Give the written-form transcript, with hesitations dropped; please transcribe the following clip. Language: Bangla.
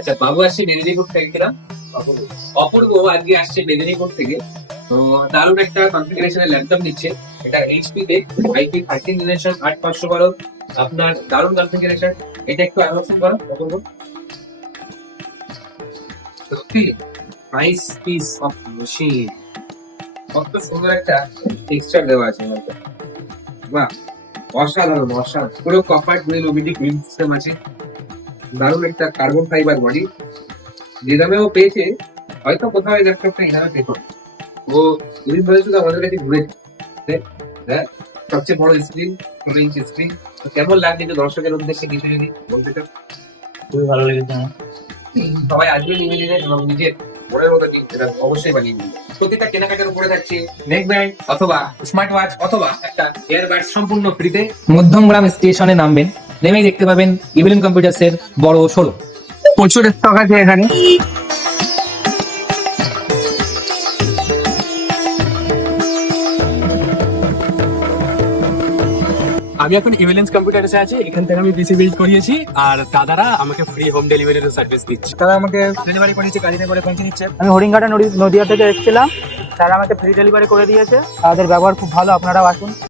আচ্ছা, বাবু আসছে মেদিনীপুর থেকে কিনা? অপূর্ব আজকে আসছে মেদিনীপুর থেকে। তো দারুণ একটা কনফিগারেশনের ল্যাপটপ নিচ্ছে। এটা এইচপি তে আইপি 13 জেনারেশন 8512। আপনার দারুণ কনফিগারেশন। এটা একটু আনবক্সিং করো অপূর্ব। সত্যি নাইস পিস অফ মেশিন। কত সুন্দর একটা টেক্সচার দেওয়া আছে মধ্যে। বাহ, অসাধারণ অসাধারণ। পুরো copper dual OBD grill system আছে। দারুণ একটা কার্বন ফাইবার বডি। যে দামেও পেয়েছে, হয়তো কোথাও এই ল্যাপটপটা এখানে পেত। ও দুদিন ধরে শুধু আমাদের কাছে ঘুরে হ্যাঁ, সবচেয়ে বড় স্ক্রিন, 12 ইঞ্চি স্ক্রিন। কেমন লাগছে একটু দর্শকের উদ্দেশ্যে কিছু যদি বলতে চাও? খুবই ভালো লেগেছে আমার। সবাই আসবে নিবেদিনে এবং নিজের মনের মতো এটা অবশ্যই বানিয়ে নিবে। প্রতিটা কেনাকাটার উপরে থাকছে নেক ব্যান্ড অথবা স্মার্ট ওয়াচ অথবা একটা এয়ারবাড সম্পূর্ণ ফ্রিতে। মধ্যমগ্রাম স্টেশনে নামবেন, নেমেই দেখতে পাবেন ইভিলিন কম্পিউটার্স এর বড় শোরুম। প্রচুর স্টক আছে এখানে। আমি এখন ইভিলেন্স কম্পিউটার্সে আছি। এখান থেকে আমি পিসি বিল্ড করিয়েছি, আর দাদারা আমাকে ফ্রি হোম ডেলিভারির সার্ভিস দিচ্ছে। তারা আমাকে ডেলিভারি করেছে, গাড়িতে করে পৌঁছে দিচ্ছে। আমি হরিণঘাটা নদিয়া থেকে এসেছিলাম, তারা আমাকে ফ্রি ডেলিভারি করে দিয়েছে। তাদের ব্যবহার খুব ভালো, আপনারাও আসুন।